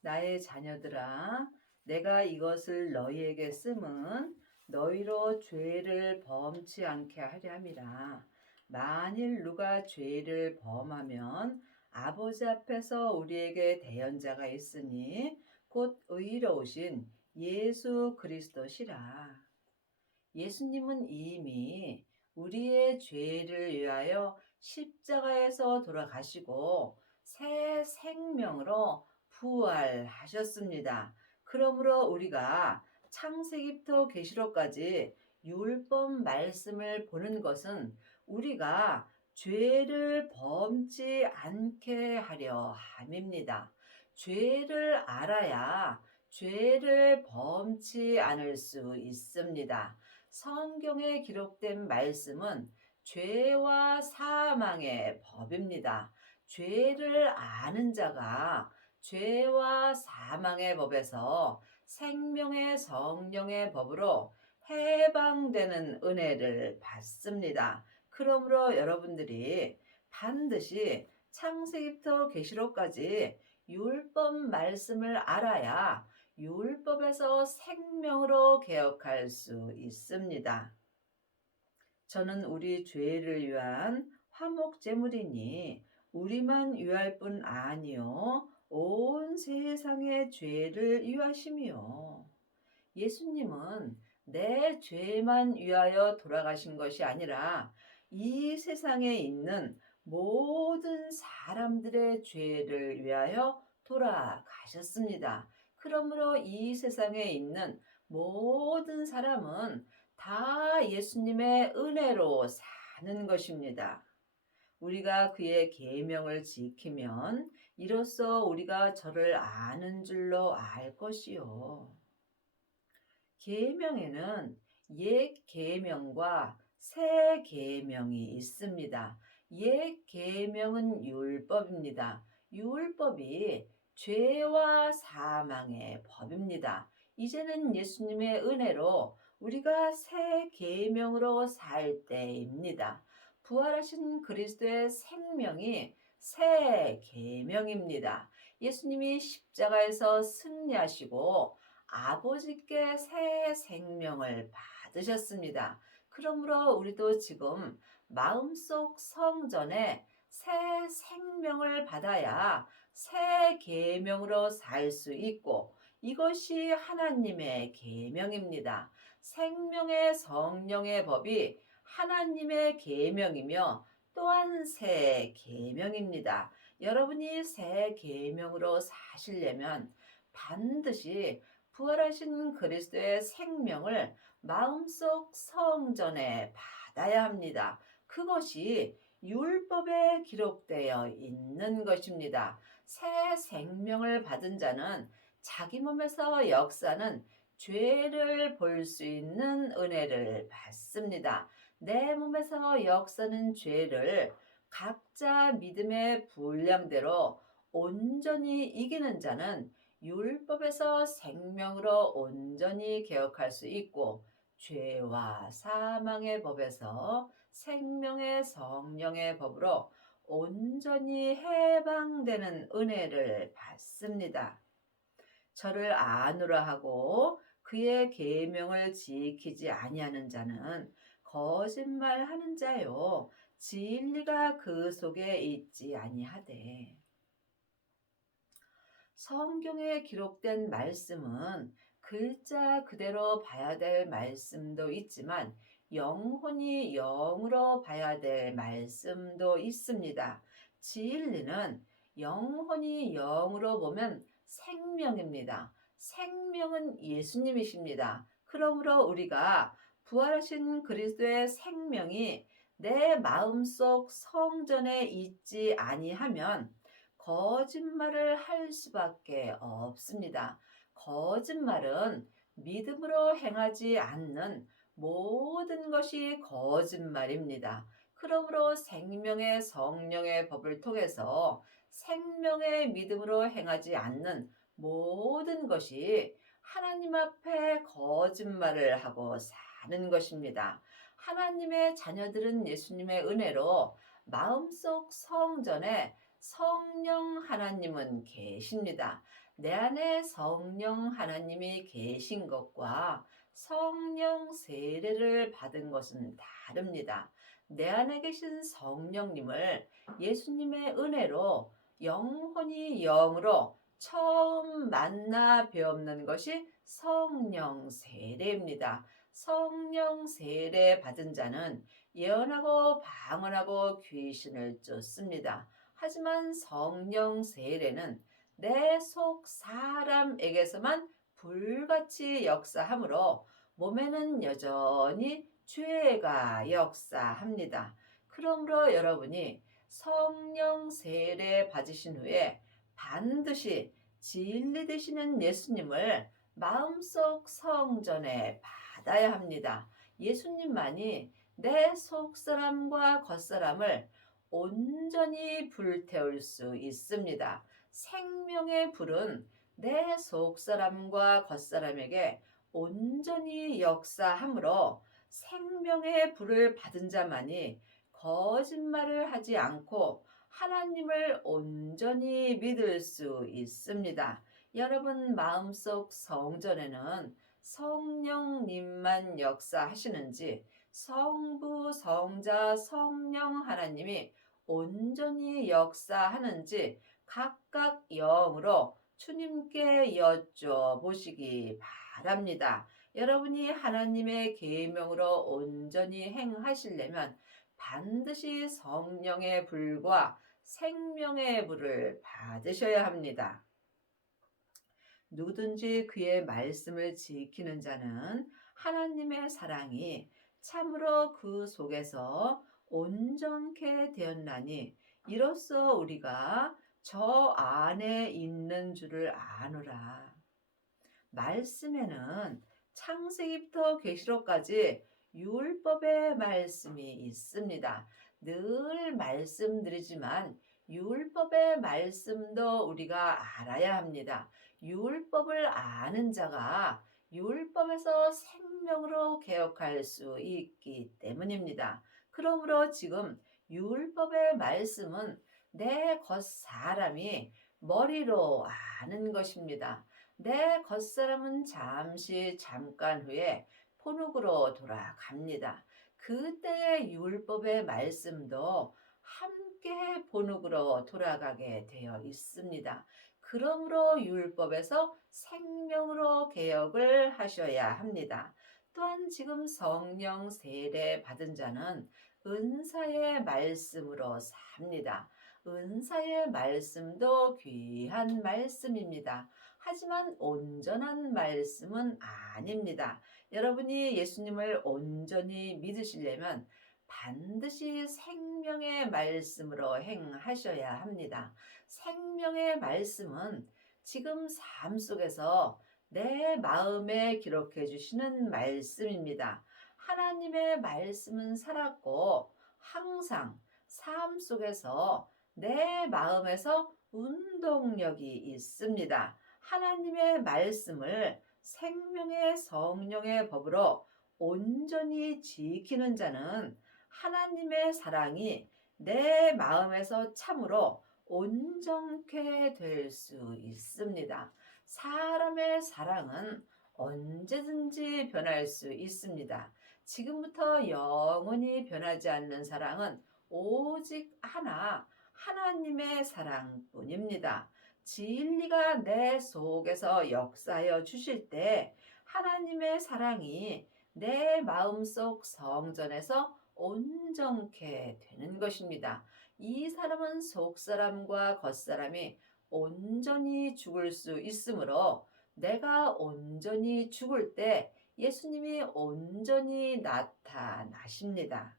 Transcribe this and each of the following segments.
나의 자녀들아, 내가 이것을 너희에게 쓰면 너희로 죄를 범치 않게 하려 함이라. 만일 누가 죄를 범하면 아버지 앞에서 우리에게 대언자가 있으니 곧 의로우신 예수 그리스도시라. 예수님은 이미 우리의 죄를 위하여 십자가에서 돌아가시고 새 생명으로 부활하셨습니다. 그러므로 우리가 창세기부터 계시록까지 율법 말씀을 보는 것은 우리가 죄를 범치 않게 하려 함입니다. 죄를 알아야 죄를 범치 않을 수 있습니다. 성경에 기록된 말씀은 죄와 사망의 법입니다. 죄를 아는 자가 죄와 사망의 법에서 생명의 성령의 법으로 해방되는 은혜를 받습니다. 그러므로 여러분들이 반드시 창세기부터 계시록까지 율법 말씀을 알아야 율법에서 생명으로 개혁할 수 있습니다. 저는 우리 죄를 위한 화목제물이니 우리만 위할 뿐 아니요 온 세상의 죄를 위하심이요. 예수님은 내 죄만 위하여 돌아가신 것이 아니라 이 세상에 있는 모든 사람들의 죄를 위하여 돌아가셨습니다. 그러므로 이 세상에 있는 모든 사람은 다 예수님의 은혜로 사는 것입니다. 우리가 그의 계명을 지키면 이로써 우리가 저를 아는 줄로 알 것이요. 계명에는 옛 계명과 새 계명이 있습니다. 옛 계명은 율법입니다. 율법이 죄와 사망의 법입니다. 이제는 예수님의 은혜로 우리가 새 계명으로 살 때입니다. 부활하신 그리스도의 생명이 새 계명입니다. 예수님이 십자가에서 승리하시고 아버지께 새 생명을 받으셨습니다. 그러므로 우리도 지금 마음속 성전에 새 생명을 받아야 새 계명으로 살 수 있고 이것이 하나님의 계명입니다. 생명의 성령의 법이 하나님의 계명이며 또한 새 계명입니다. 여러분이 새 계명으로 사시려면 반드시 부활하신 그리스도의 생명을 마음속 성전에 받아야 합니다. 그것이 율법에 기록되어 있는 것입니다. 새 생명을 받은 자는 자기 몸에서 역사는 죄를 볼 수 있는 은혜를 받습니다. 내 몸에서 역사는 죄를 각자 믿음의 분량대로 온전히 이기는 자는 율법에서 생명으로 온전히 개혁할 수 있고 죄와 사망의 법에서 생명의 성령의 법으로 온전히 해방되는 은혜를 받습니다. 저를 아노라 하고 그의 계명을 지키지 아니하는 자는 거짓말하는 자요 진리가 그 속에 있지 아니하되. 성경에 기록된 말씀은 글자 그대로 봐야 될 말씀도 있지만 영혼이 영으로 봐야 될 말씀도 있습니다. 진리는 영혼이 영으로 보면 생명입니다. 생명은 예수님이십니다. 그러므로 우리가 부활하신 그리스도의 생명이 내 마음속 성전에 있지 아니하면 거짓말을 할 수밖에 없습니다. 거짓말은 믿음으로 행하지 않는 모든 것이 거짓말입니다. 그러므로 생명의 성령의 법을 통해서 생명의 믿음으로 행하지 않는 모든 것이 하나님 앞에 거짓말을 하고 사는 것입니다. 하나님의 자녀들은 예수님의 은혜로 마음속 성전에 성령 하나님은 계십니다. 내 안에 성령 하나님이 계신 것과 성령 세례를 받은 것은 다릅니다. 내 안에 계신 성령님을 예수님의 은혜로 영혼이 영으로 처음 만나 뵈옵는 것이 성령 세례입니다. 성령 세례 받은 자는 예언하고 방언하고 귀신을 쫓습니다. 하지만 성령 세례는 내 속 사람에게서만 불같이 역사하므로 몸에는 여전히 죄가 역사합니다. 그러므로 여러분이 성령 세례 받으신 후에 반드시 진리 되시는 예수님을 마음속 성전에 받아야 합니다. 예수님만이 내 속사람과 겉사람을 온전히 불태울 수 있습니다. 생명의 불은 내 속사람과 겉사람에게 온전히 역사하므로 생명의 불을 받은 자만이 거짓말을 하지 않고 하나님을 온전히 믿을 수 있습니다. 여러분 마음속 성전에는 성령님만 역사하시는지 성부, 성자, 성령 하나님이 온전히 역사하는지 각각 영으로 주님께 여쭤보시기 바랍니다. 여러분이 하나님의 계명으로 온전히 행하시려면 반드시 성령의 불과 생명의 불을 받으셔야 합니다. 누구든지 그의 말씀을 지키는 자는 하나님의 사랑이 참으로 그 속에서 온전케 되었나니 이로써 우리가 저 안에 있는 줄을 아노라. 말씀에는 창세기부터 계시록까지 율법의 말씀이 있습니다. 늘 말씀드리지만 율법의 말씀도 우리가 알아야 합니다. 율법을 아는 자가 율법에서 생명으로 개혁할 수 있기 때문입니다. 그러므로 지금 율법의 말씀은 내 겉사람이 머리로 아는 것입니다. 내 겉사람은 잠깐 후에 본흙으로 돌아갑니다. 그때의 율법의 말씀도 함께 본흙으로 돌아가게 되어 있습니다. 그러므로 율법에서 생명으로 개혁을 하셔야 합니다. 또한 지금 성령 세례 받은 자는 은사의 말씀으로 삽니다. 은사의 말씀도 귀한 말씀입니다. 하지만 온전한 말씀은 아닙니다. 여러분이 예수님을 온전히 믿으시려면 반드시 생명의 말씀으로 행하셔야 합니다. 생명의 말씀은 지금 삶 속에서 내 마음에 기록해 주시는 말씀입니다. 하나님의 말씀은 살았고 항상 삶 속에서 내 마음에서 운동력이 있습니다. 하나님의 말씀을 생명의 성령의 법으로 온전히 지키는 자는 하나님의 사랑이 내 마음에서 참으로 온전케 될 수 있습니다. 사람의 사랑은 언제든지 변할 수 있습니다. 지금부터 영원히 변하지 않는 사랑은 오직 하나님의 사랑뿐입니다. 진리가 내 속에서 역사하여 주실 때 하나님의 사랑이 내 마음속 성전에서 온전케 되는 것입니다. 이 사람은 속사람과 겉사람이 온전히 죽을 수 있으므로 내가 온전히 죽을 때 예수님이 온전히 나타나십니다.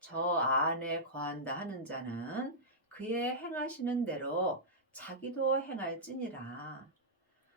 저 안에 거한다 하는 자는 그의 행하시는 대로 자기도 행할지니라.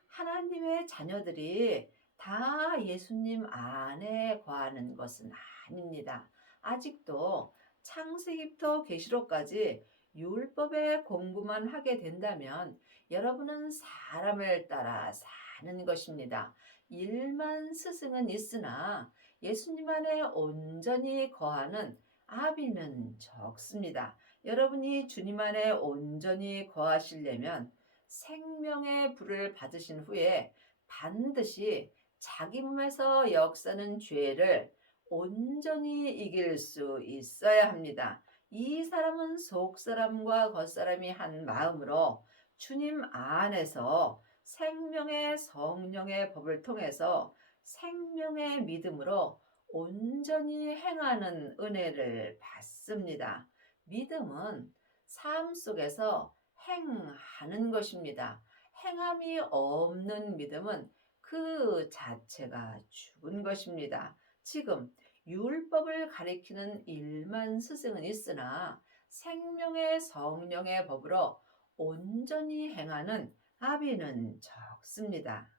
하나님의 자녀들이 다 예수님 안에 거하는 것은 아닙니다. 아직도 창세기부터 계시록까지 율법의 공부만 하게 된다면 여러분은 사람을 따라 사는 것입니다. 일만 스승은 있으나 예수님 안에 온전히 거하는 아비는 적습니다. 여러분이 주님 안에 온전히 거하시려면 생명의 불을 받으신 후에 반드시 자기 몸에서 역사는 죄를 온전히 이길 수 있어야 합니다. 이 사람은 속사람과 겉사람이 한 마음으로 주님 안에서 생명의 성령의 법을 통해서 생명의 믿음으로 온전히 행하는 은혜를 받습니다. 믿음은 삶 속에서 행하는 것입니다. 행함이 없는 믿음은 그 자체가 죽은 것입니다. 지금 율법을 가리키는 일만 스승은 있으나 생명의 성령의 법으로 온전히 행하는 아비는 적습니다.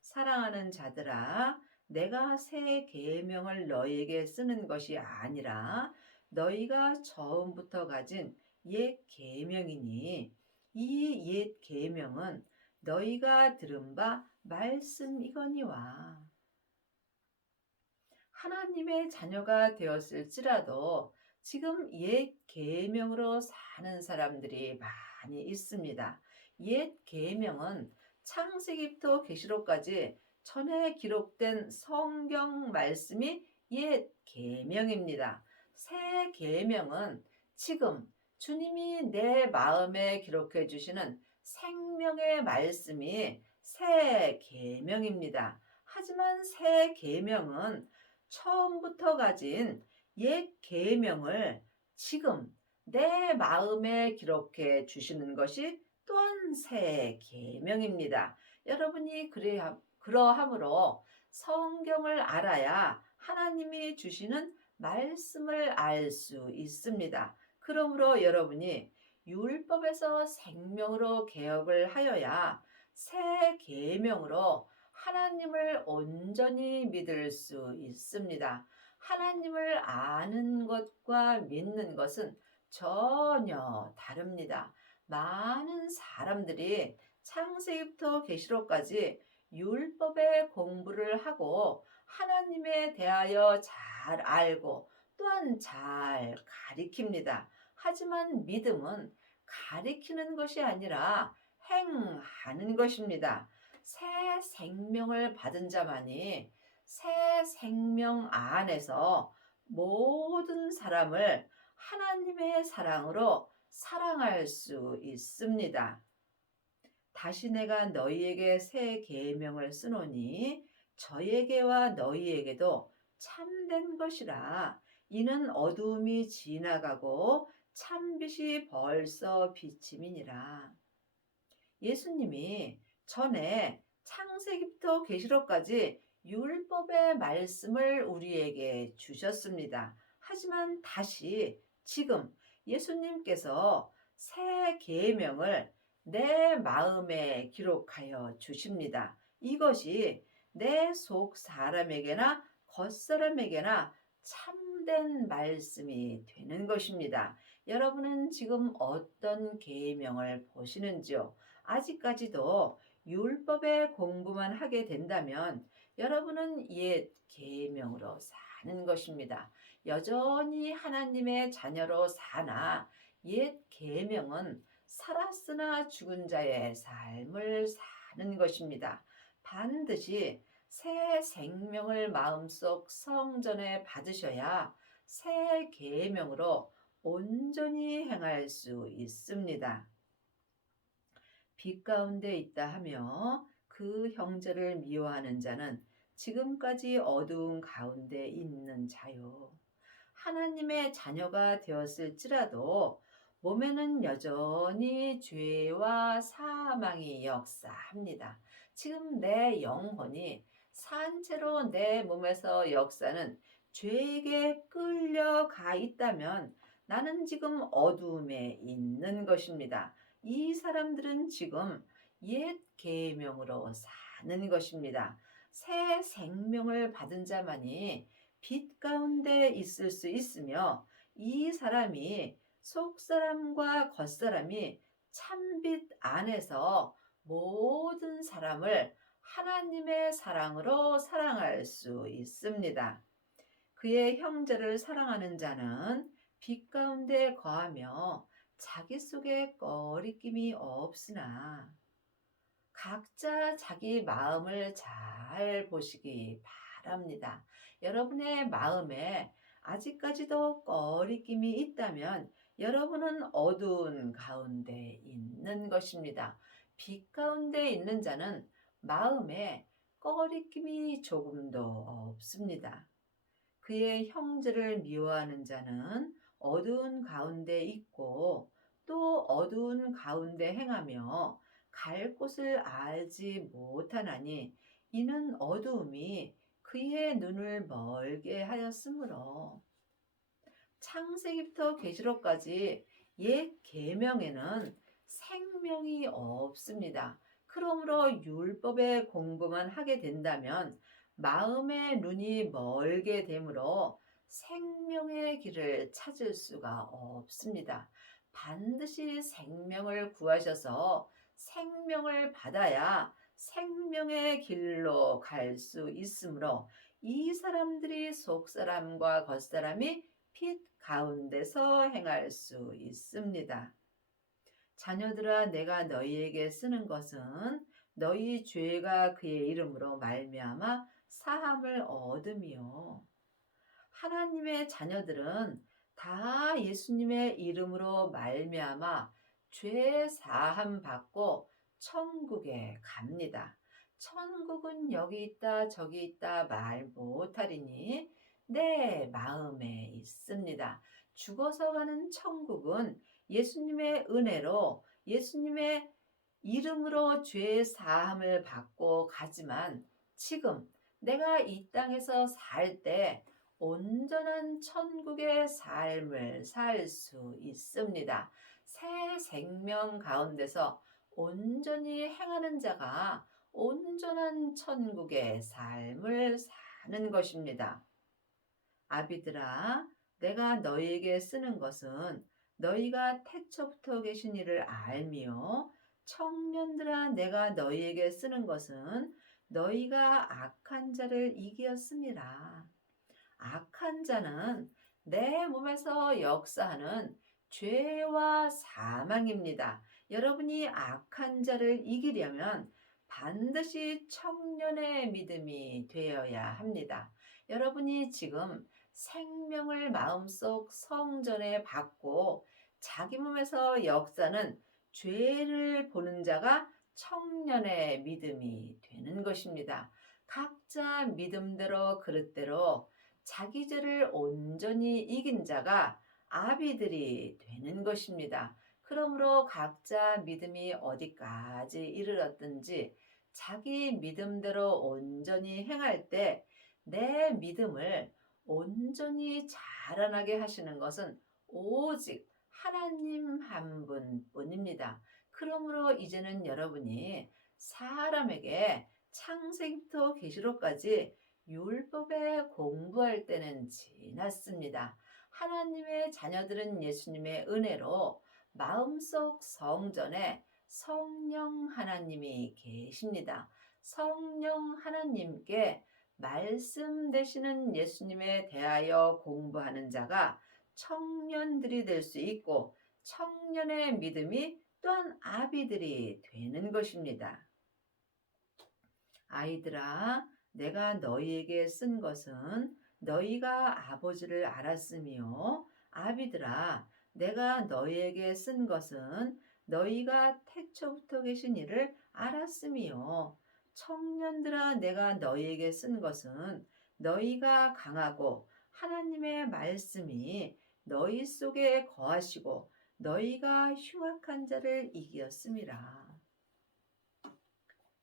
사랑하는 자들아, 내가 새 계명을 너희에게 쓰는 것이 아니라 너희가 처음부터 가진 옛 계명이니 이 옛 계명은 너희가 들은 바 말씀이거니와. 하나님의 자녀가 되었을지라도 지금 옛 계명으로 사는 사람들이 많이 있습니다. 옛 계명은 창세기부터 계시록까지 전에 기록된 성경 말씀이 옛 계명입니다. 새 계명은 지금 주님이 내 마음에 기록해 주시는 생명의 말씀이 새 계명입니다. 하지만 새 계명은 처음부터 가진 옛 계명을 지금 내 마음에 기록해 주시는 것이 또한 새 계명입니다. 여러분이 그러함으로 성경을 알아야 하나님이 주시는 말씀을 알 수 있습니다. 그러므로 여러분이 율법에서 생명으로 개혁을 하여야 새 계명으로 하나님을 온전히 믿을 수 있습니다. 하나님을 아는 것과 믿는 것은 전혀 다릅니다. 많은 사람들이 창세기부터 계시록까지 율법의 공부를 하고 하나님에 대하여 잘 알고 또한 잘 가리킵니다. 하지만 믿음은 가리키는 것이 아니라 행하는 것입니다. 새 생명을 받은 자만이 새 생명 안에서 모든 사람을 하나님의 사랑으로 사랑할 수 있습니다. 다시 내가 너희에게 새 계명을 쓰노니 저에게와 너희에게도 참된 것이라. 이는 어두움이 지나가고 참빛이 벌써 비침이니라. 예수님이 전에 창세기부터 계시록까지 율법의 말씀을 우리에게 주셨습니다. 하지만 다시 지금 예수님께서 새 계명을 내 마음에 기록하여 주십니다. 이것이 내 속 사람에게나 겉사람에게나 참된 말씀이 되는 것입니다. 여러분은 지금 어떤 계명을 보시는지요? 아직까지도 율법의 공부만 하게 된다면 여러분은 옛 계명으로 사는 것입니다. 여전히 하나님의 자녀로 사나 옛 계명은 살았으나 죽은 자의 삶을 사는 것입니다. 반드시 새 생명을 마음속 성전에 받으셔야 새 계명으로 온전히 행할 수 있습니다. 빛 가운데 있다 하며 그 형제를 미워하는 자는 지금까지 어두운 가운데 있는 자요. 하나님의 자녀가 되었을지라도 몸에는 여전히 죄와 사망이 역사합니다. 지금 내 영혼이 산채로 내 몸에서 역사는 죄에게 끌려가 있다면 나는 지금 어두움에 있는 것입니다. 이 사람들은 지금 옛 계명으로 사는 것입니다. 새 생명을 받은 자만이 빛 가운데 있을 수 있으며 이 사람이 속사람과 겉사람이 참빛 안에서 모든 사람을 하나님의 사랑으로 사랑할 수 있습니다. 그의 형제를 사랑하는 자는 빛 가운데 거하며 자기 속에 꺼리낌이 없으나 각자 자기 마음을 잘 보시기 바랍니다. 여러분의 마음에 아직까지도 꺼리낌이 있다면 여러분은 어두운 가운데 있는 것입니다. 빛 가운데 있는 자는 마음에 꺼리낌이 조금도 없습니다. 그의 형제를 미워하는 자는 어두운 가운데 있고 또 어두운 가운데 행하며 갈 곳을 알지 못하나니 이는 어두움이 그의 눈을 멀게 하였으므로. 창세기부터 계시록까지 옛 계명에는 생명이 없습니다. 그러므로 율법의 공부만 하게 된다면 마음의 눈이 멀게 되므로 생명의 길을 찾을 수가 없습니다. 반드시 생명을 구하셔서 생명을 받아야 생명의 길로 갈 수 있으므로 이 사람들이 속사람과 겉사람이 빛 가운데서 행할 수 있습니다. 자녀들아, 내가 너희에게 쓰는 것은 너희 죄가 그의 이름으로 말미암아 사함을 얻음이요. 하나님의 자녀들은 다 예수님의 이름으로 말미암아 죄 사함 받고 천국에 갑니다. 천국은 여기 있다 저기 있다 말 못하리니 내 마음에 있습니다. 죽어서 가는 천국은 예수님의 은혜로 예수님의 이름으로 죄 사함을 받고 가지만 지금 내가 이 땅에서 살 때 온전한 천국의 삶을 살 수 있습니다. 새 생명 가운데서 온전히 행하는 자가 온전한 천국의 삶을 사는 것입니다. 아비들아, 내가 너희에게 쓰는 것은 너희가 태초부터 계신 이를 알미요. 청년들아, 내가 너희에게 쓰는 것은 너희가 악한 자를 이기었음이라. 악한 자는 내 몸에서 역사하는 죄와 사망입니다. 여러분이 악한 자를 이기려면 반드시 청년의 믿음이 되어야 합니다. 여러분이 지금 생명을 마음속 성전에 받고 자기 몸에서 역사는 죄를 보는 자가 청년의 믿음이 되는 것입니다. 각자 믿음대로 그릇대로 자기 죄를 온전히 이긴 자가 아비들이 되는 것입니다. 그러므로 각자 믿음이 어디까지 이르렀든지 자기 믿음대로 온전히 행할 때 내 믿음을 온전히 자라나게 하시는 것은 오직 하나님 한 분뿐입니다. 그러므로 이제는 여러분이 사람에게 창세기부터 계시록까지 율법에 공부할 때는 지났습니다. 하나님의 자녀들은 예수님의 은혜로 마음속 성전에 성령 하나님이 계십니다. 성령 하나님께 말씀 되시는 예수님에 대하여 공부하는 자가 청년들이 될 수 있고 청년의 믿음이 또한 아비들이 되는 것입니다. 아이들아, 내가 너희에게 쓴 것은 너희가 아버지를 알았으며 아비들아, 내가 너희에게 쓴 것은 너희가 태초부터 계신 이를 알았으며 청년들아, 내가 너희에게 쓴 것은 너희가 강하고 하나님의 말씀이 너희 속에 거하시고 너희가 흉악한 자를 이기었음이라.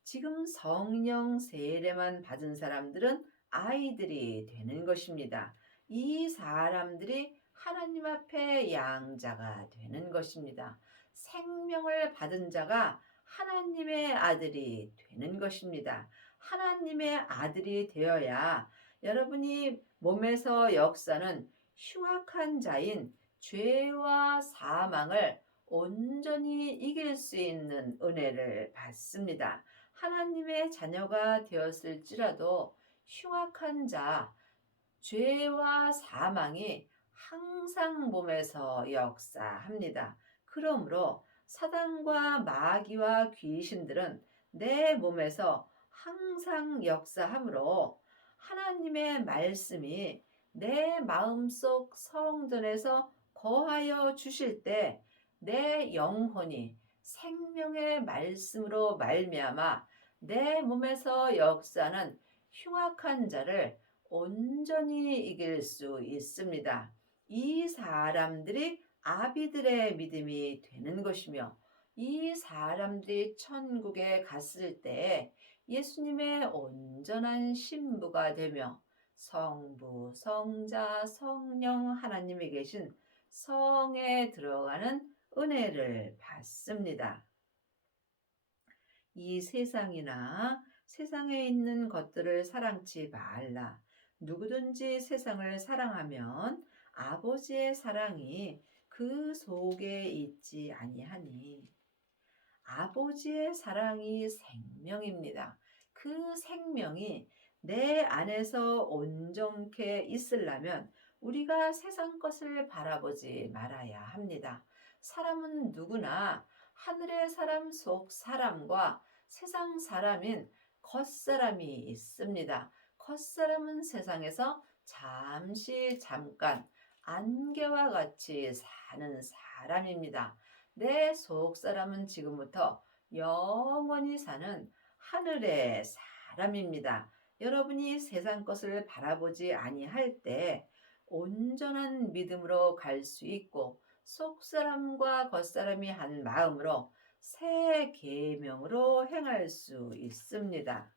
지금 성령 세례만 받은 사람들은 아이들이 되는 것입니다. 이 사람들이 하나님 앞에 양자가 되는 것입니다. 생명을 받은 자가 하나님의 아들이 되는 것입니다. 하나님의 아들이 되어야 여러분이 몸에서 역사는 흉악한 자인 죄와 사망을 온전히 이길 수 있는 은혜를 받습니다. 하나님의 자녀가 되었을지라도 흉악한 자, 죄와 사망이 항상 몸에서 역사합니다. 그러므로 사단과 마귀와 귀신들은 내 몸에서 항상 역사하므로 하나님의 말씀이 내 마음속 성전에서 거하여 주실 때 내 영혼이 생명의 말씀으로 말미암아 내 몸에서 역사하는 흉악한 자를 온전히 이길 수 있습니다. 이 사람들이 아비들의 믿음이 되는 것이며 이 사람들이 천국에 갔을 때 예수님의 온전한 신부가 되며 성부, 성자, 성령 하나님이 계신 성에 들어가는 은혜를 받습니다. 이 세상이나 세상에 있는 것들을 사랑치 말라. 누구든지 세상을 사랑하면 아버지의 사랑이 그 속에 있지 아니하니. 아버지의 사랑이 생명입니다. 그 생명이 내 안에서 온전케 있으려면 우리가 세상 것을 바라보지 말아야 합니다. 사람은 누구나 하늘의 사람 속 사람과 세상 사람인 겉사람이 있습니다. 겉사람은 세상에서 잠깐 안개와 같이 사는 사람입니다. 내 속사람은 지금부터 영원히 사는 하늘의 사람입니다. 여러분이 세상 것을 바라보지 아니할 때 온전한 믿음으로 갈 수 있고 속사람과 겉사람이 한 마음으로 새 계명으로 행할 수 있습니다.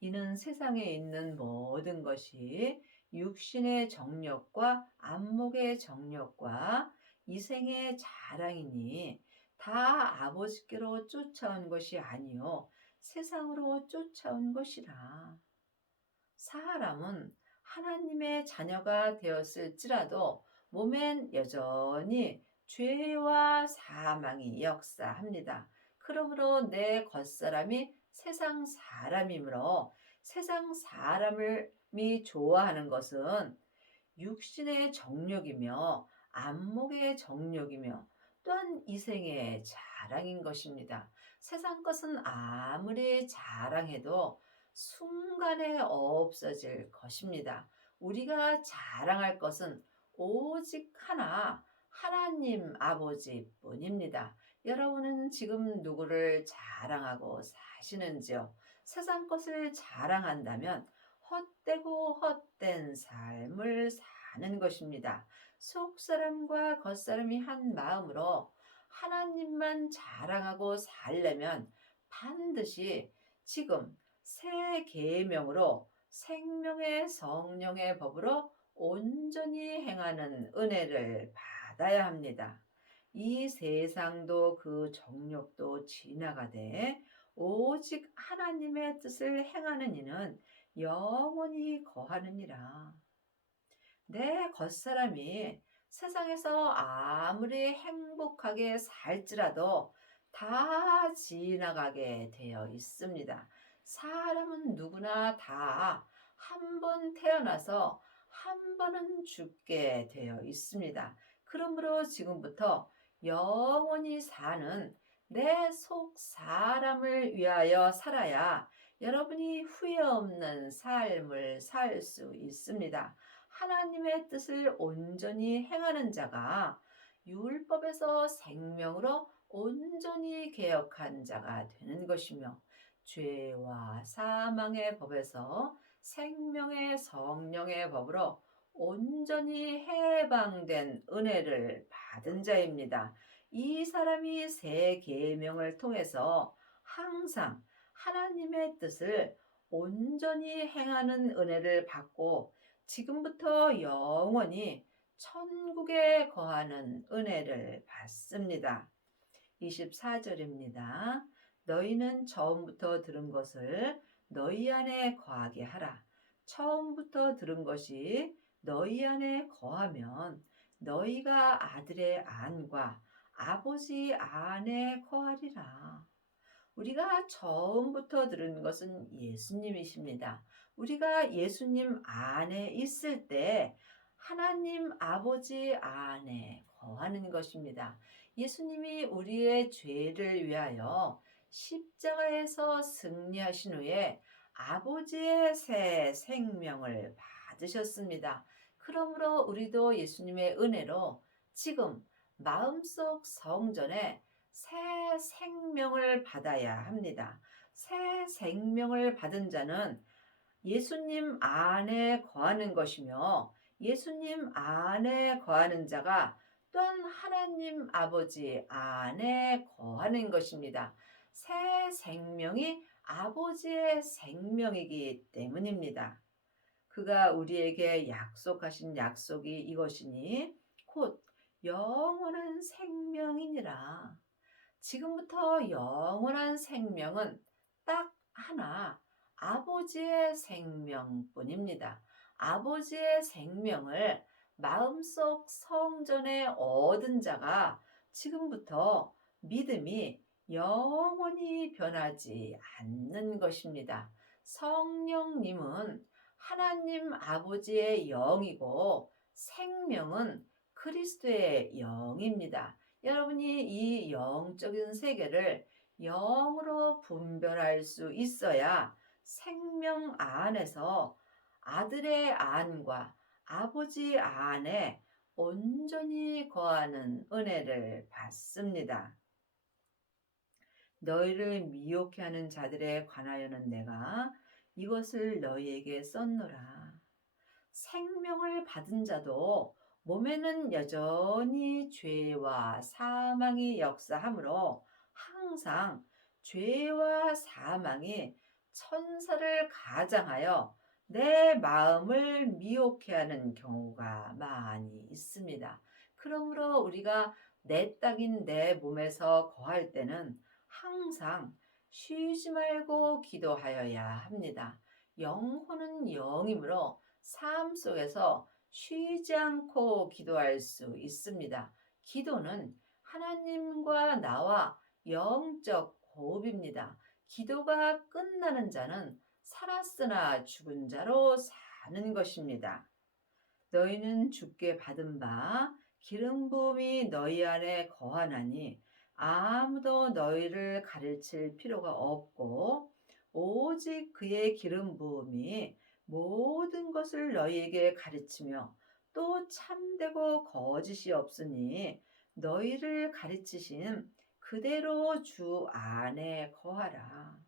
이는 세상에 있는 모든 것이 육신의 정욕과 안목의 정욕과 이생의 자랑이니 다 아버지께로 쫓아온 것이 아니요 세상으로 쫓아온 것이라. 사람은 하나님의 자녀가 되었을지라도 몸엔 여전히 죄와 사망이 역사합니다. 그러므로 내 겉사람이 세상 사람이므로 세상 사람이 좋아하는 것은 육신의 정욕이며 안목의 정욕이며 또한 이생의 자랑인 것입니다. 세상 것은 아무리 자랑해도 순간에 없어질 것입니다. 우리가 자랑할 것은 오직 하나, 하나님 아버지뿐입니다. 여러분은 지금 누구를 자랑하고 사시는지요? 세상 것을 자랑한다면 헛되고 헛된 삶을 사는 것입니다. 속사람과 겉사람이 한 마음으로 하나님만 자랑하고 살려면 반드시 지금 새 계명으로 생명의 성령의 법으로 온전히 행하는 은혜를 받아야 합니다. 이 세상도 그 정욕도 지나가되 오직 하나님의 뜻을 행하는 이는 영원히 거하느니라. 내 겉사람이 세상에서 아무리 행복하게 살지라도 다 지나가게 되어 있습니다. 사람은 누구나 다 한 번 태어나서 한 번은 죽게 되어 있습니다. 그러므로 지금부터 영원히 사는 내 속 사람을 위하여 살아야 여러분이 후회 없는 삶을 살 수 있습니다. 하나님의 뜻을 온전히 행하는 자가 율법에서 생명으로 온전히 개혁한 자가 되는 것이며 죄와 사망의 법에서 생명의 성령의 법으로 온전히 해방된 은혜를 받은 자입니다. 이 사람이 새 계명을 통해서 항상 하나님의 뜻을 온전히 행하는 은혜를 받고 지금부터 영원히 천국에 거하는 은혜를 받습니다. 24절입니다. 너희는 처음부터 들은 것을 너희 안에 거하게 하라. 처음부터 들은 것이 너희 안에 거하면 너희가 아들의 안과 아버지 안에 거하리라. 우리가 처음부터 들은 것은 예수님이십니다. 우리가 예수님 안에 있을 때 하나님 아버지 안에 거하는 것입니다. 예수님이 우리의 죄를 위하여 십자가에서 승리하신 후에 아버지의 새 생명을 받으셨습니다. 그러므로 우리도 예수님의 은혜로 지금 마음속 성전에 새 생명을 받아야 합니다. 새 생명을 받은 자는 예수님 안에 거하는 것이며 예수님 안에 거하는 자가 또한 하나님 아버지 안에 거하는 것입니다. 새 생명이 아버지의 생명이기 때문입니다. 그가 우리에게 약속하신 약속이 이것이니 곧 영원한 생명이니라. 지금부터 영원한 생명은 딱 하나, 아버지의 생명뿐입니다. 아버지의 생명을 마음속 성전에 얻은 자가 지금부터 믿음이 영원히 변하지 않는 것입니다. 성령님은 하나님 아버지의 영이고 생명은 그리스도의 영입니다. 여러분이 이 영적인 세계를 영으로 분별할 수 있어야 생명 안에서 아들의 안과 아버지 안에 온전히 거하는 은혜를 받습니다. 너희를 미혹해 하는 자들에 관하여는 내가 이것을 너희에게 썼노라. 생명을 받은 자도 몸에는 여전히 죄와 사망이 역사하므로 항상 죄와 사망이 천사를 가장하여 내 마음을 미혹해 하는 경우가 많이 있습니다. 그러므로 우리가 내 땅인 내 몸에서 거할 때는 항상 쉬지 말고 기도하여야 합니다. 영혼은 영이므로 삶 속에서 쉬지 않고 기도할 수 있습니다. 기도는 하나님과 나와 영적 호흡입니다. 기도가 끝나는 자는 살았으나 죽은 자로 사는 것입니다. 너희는 주께 받은 바 기름 부음이 너희 안에 거하나니 아무도 너희를 가르칠 필요가 없고 오직 그의 기름 부음이 모든 것을 너희에게 가르치며 또 참되고 거짓이 없으니 너희를 가르치신 그대로 주 안에 거하라.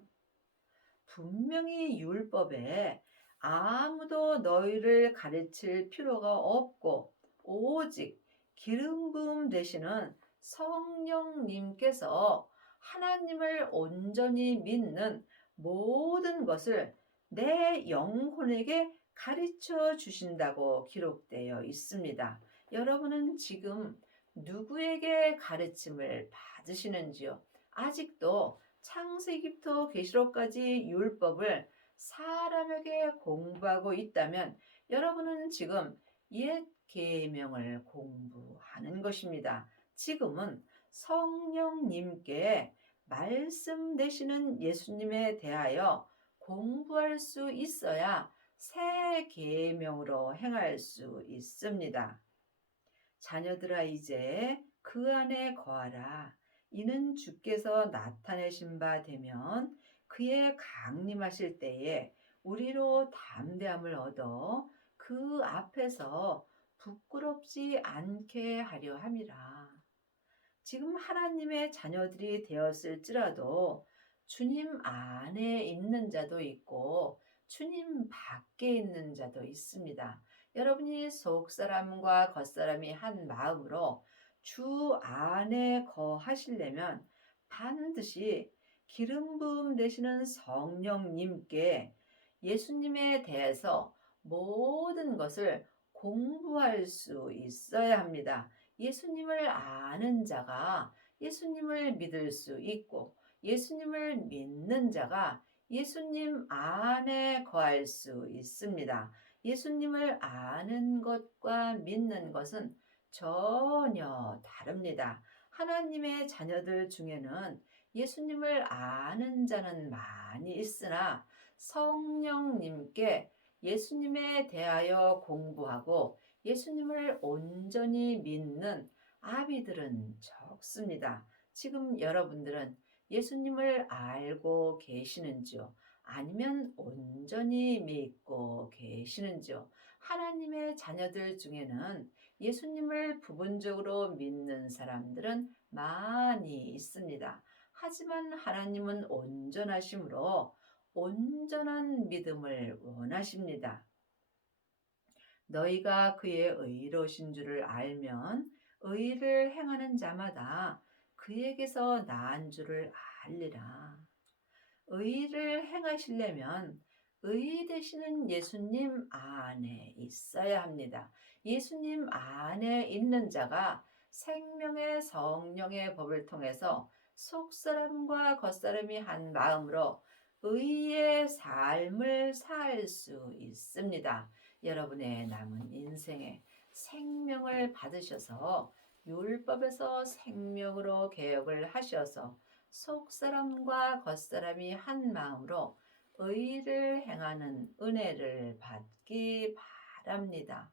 분명히 율법에 아무도 너희를 가르칠 필요가 없고 오직 기름 부음 되시는 성령님께서 하나님을 온전히 믿는 모든 것을 내 영혼에게 가르쳐 주신다고 기록되어 있습니다. 여러분은 지금 누구에게 가르침을 받으시는지요? 아직도 창세기부터 계시록까지 율법을 사람에게 공부하고 있다면 여러분은 지금 옛 계명을 공부하는 것입니다. 지금은 성령님께 말씀 되시는 예수님에 대하여 공부할 수 있어야 새 계명으로 행할 수 있습니다. 자녀들아 이제 그 안에 거하라. 이는 주께서 나타내신 바 되면 그의 강림하실 때에 우리로 담대함을 얻어 그 앞에서 부끄럽지 않게 하려 함이라. 지금 하나님의 자녀들이 되었을지라도 주님 안에 있는 자도 있고 주님 밖에 있는 자도 있습니다. 여러분이 속사람과 겉사람이 한 마음으로 주 안에 거하시려면 반드시 기름 부음 되시는 성령님께 예수님에 대해서 모든 것을 공부할 수 있어야 합니다. 예수님을 아는 자가 예수님을 믿을 수 있고 예수님을 믿는 자가 예수님 안에 거할 수 있습니다. 예수님을 아는 것과 믿는 것은 전혀 다릅니다. 하나님의 자녀들 중에는 예수님을 아는 자는 많이 있으나 성령님께 예수님에 대하여 공부하고 예수님을 온전히 믿는 아비들은 적습니다. 지금 여러분들은 예수님을 알고 계시는지요? 아니면 온전히 믿고 계시는지요? 하나님의 자녀들 중에는 예수님을 부분적으로 믿는 사람들은 많이 있습니다. 하지만 하나님은 온전하심으로 온전한 믿음을 원하십니다. 너희가 그의 의로우신 줄을 알면 의를 행하는 자마다 그에게서 나은 줄을 알리라. 의를 행하시려면 의 되시는 예수님 안에 있어야 합니다. 예수님 안에 있는 자가 생명의 성령의 법을 통해서 속사람과 겉사람이 한 마음으로 의의 삶을 살 수 있습니다. 여러분의 남은 인생에 생명을 받으셔서 율법에서 생명으로 개혁을 하셔서 속사람과 겉사람이 한 마음으로 의를 행하는 은혜를 받기 바랍니다.